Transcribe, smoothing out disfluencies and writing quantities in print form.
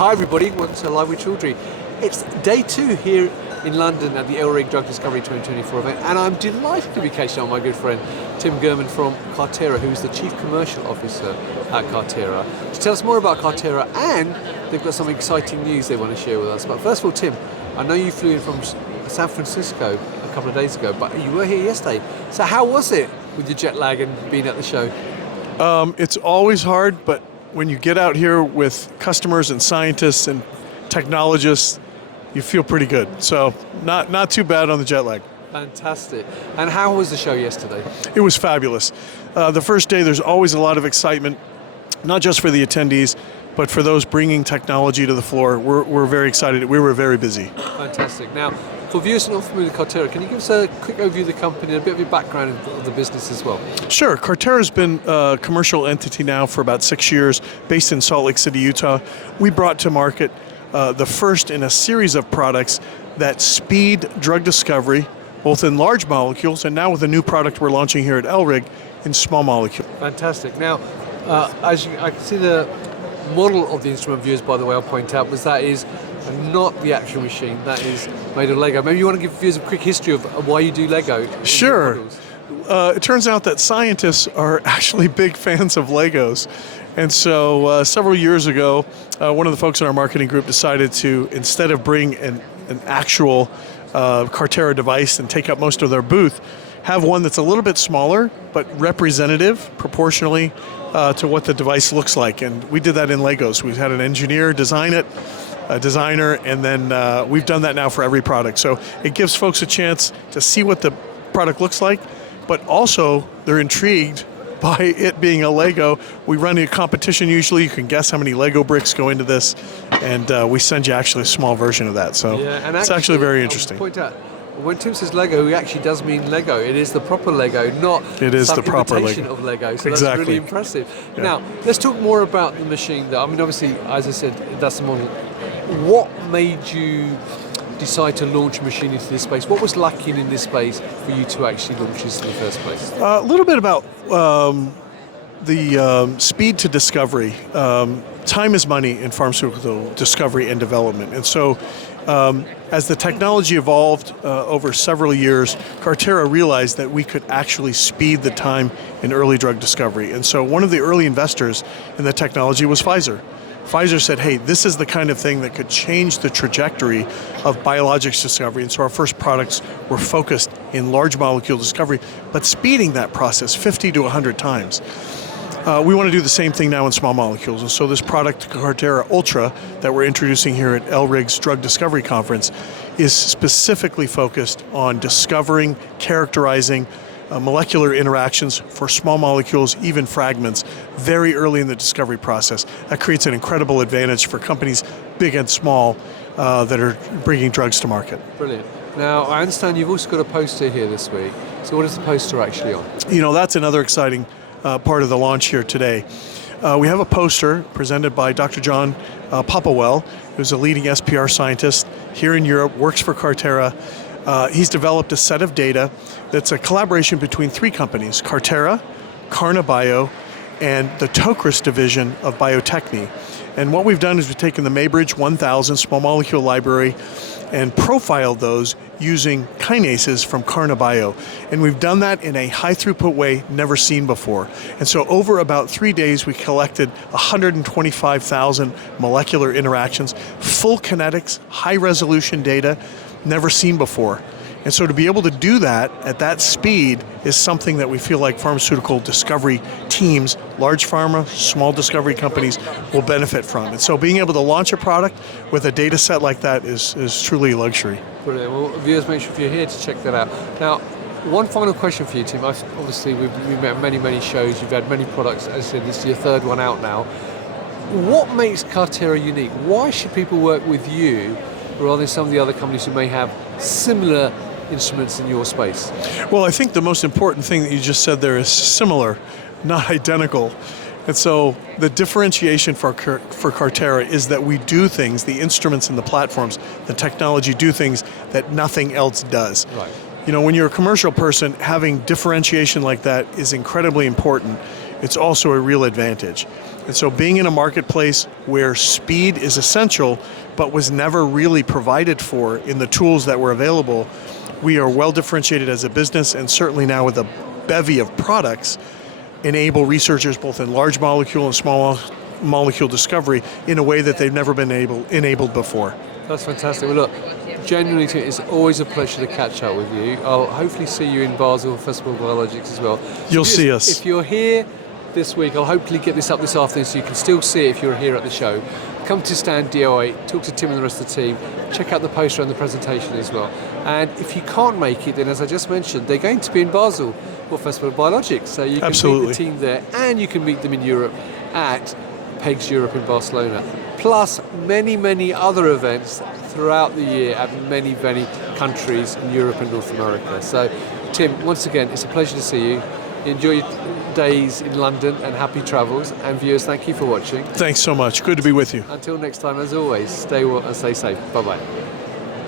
Hi everybody, welcome to Live with Chaudhry. It's day 2 here in London at the ELRIG Drug Discovery 2024 event, and I'm delighted to be catching up with my good friend Tim Gurman from Carterra, who's the Chief Commercial Officer at Carterra, to tell us more about Carterra, and they've got some exciting news they want to share with us. But first of all, Tim, I know you flew in from San Francisco a couple of days ago, but you were here yesterday. So how was it with your jet lag and being at the show? It's always hard, but when you get out here with customers and scientists and technologists, you feel pretty good. So not too bad on the jet lag. Fantastic. And how was the show yesterday? It was fabulous. The first day, there's always a lot of excitement, not just for the attendees, but for those bringing technology to the floor. We're very excited. We were very busy. Fantastic. Now, for viewers not familiar with Carterra, can you give us a quick overview of the company and a bit of your background of the business as well? Sure. Carterra's been a commercial entity now for about 6 years, based in Salt Lake City, Utah. We brought to market the first in a series of products that speed drug discovery, both in large molecules and now with a new product we're launching here at ELRIG in small molecule. Fantastic. Now, I can see the model of the instrument, viewers, by the way, I'll point out, was that is not the actual machine, that is made of Lego. Maybe you want to give viewers a quick history of why you do Lego. Sure. It turns out that scientists are actually big fans of Legos. And so several years ago, one of the folks in our marketing group decided to, instead of bring an actual Carterra device and take up most of their booth, have one that's a little bit smaller, but representative proportionally to what the device looks like. And we did that in Legos. We've had an engineer design it, a designer, and then we've done that now for every product. So it gives folks a chance to see what the product looks like, but also they're intrigued by it being a Lego. We run a competition usually. You can guess how many Lego bricks go into this, and we send you actually a small version of that. So yeah, and it's actually very interesting. Point out, when Tim says Lego, he actually does mean Lego. It is the proper Lego, not some imitation of Lego. So exactly. That's really impressive. Yeah. Now, let's talk more about the machine. I mean, obviously, as I said, that's the model. What made you decide to launch a machine into this space? What was lacking in this space for you to actually launch this in the first place? A little bit about the speed to discovery. Time is money in pharmaceutical discovery and development. And so as the technology evolved over several years, Carterra realized that we could actually speed the time in early drug discovery. And so one of the early investors in the technology was Pfizer. Pfizer said, hey, this is the kind of thing that could change the trajectory of biologics discovery. And so our first products were focused in large molecule discovery, but speeding that process 50 to 100 times. We want to do the same thing now in small molecules. And so this product, Carterra Ultra, that we're introducing here at ELRIG's Drug Discovery Conference, is specifically focused on discovering, characterizing molecular interactions for small molecules, even fragments, very early in the discovery process. That creates an incredible advantage for companies big and small that are bringing drugs to market. Brilliant. Now, I understand you've also got a poster here this week. So what is the poster actually on? You know, that's another exciting part of the launch here today. We have a poster presented by Dr. John Popplewell, who's a leading SPR scientist here in Europe, works for Carterra. He's developed a set of data that's a collaboration between 3 companies, Carterra, Carna Bio, and the Tokris division of Biotechne. And what we've done is we've taken the Maybridge 1000 small molecule library and profiled those using kinases from Carna Bio. And we've done that in a high throughput way never seen before. And so over about 3 days, we collected 125,000 molecular interactions, full kinetics, high resolution data, never seen before. And so to be able to do that at that speed is something that we feel like pharmaceutical discovery teams, large pharma, small discovery companies will benefit from. And so being able to launch a product with a data set like that is truly a luxury. Brilliant. Well, viewers, make sure if you're here to check that out. Now, one final question for you, Tim. Obviously, we've met at many shows. You've had many products. As I said, this is your 3rd one out now. What makes Carterra unique? Why should people work with you rather than some of the other companies who may have similar instruments in your space? Well, I think the most important thing that you just said there is similar, not identical. And so the differentiation for Carterra is that we do things, the instruments and the platforms, the technology do things that nothing else does. Right. You know, when you're a commercial person, having differentiation like that is incredibly important. It's also a real advantage. And so being in a marketplace where speed is essential, but was never really provided for in the tools that were available, we are well differentiated as a business, and certainly now with a bevy of products, enable researchers both in large molecule and small molecule discovery in a way that they've never been enabled before. That's fantastic. Well, look, genuinely, it's always a pleasure to catch up with you. I'll hopefully see you in Basel Festival of Biologics as well. You'll see us. If you're here this week, I'll hopefully get this up this afternoon so you can still see it if you're here at the show. Come to stand DO8, talk to Tim and the rest of the team, check out the poster and the presentation as well. And if you can't make it, then as I just mentioned, they're going to be in Basel for Festival of Biologics. So you can meet the team there, and you can meet them in Europe at PEGS Europe in Barcelona. Plus many, many other events throughout the year at many, many countries in Europe and North America. So Tim, once again, it's a pleasure to see you. Enjoy your days in London and happy travels. And viewers, thank you for watching. Thanks so much. Good to be with you. Until next time, as always, stay well and stay safe. Bye-bye.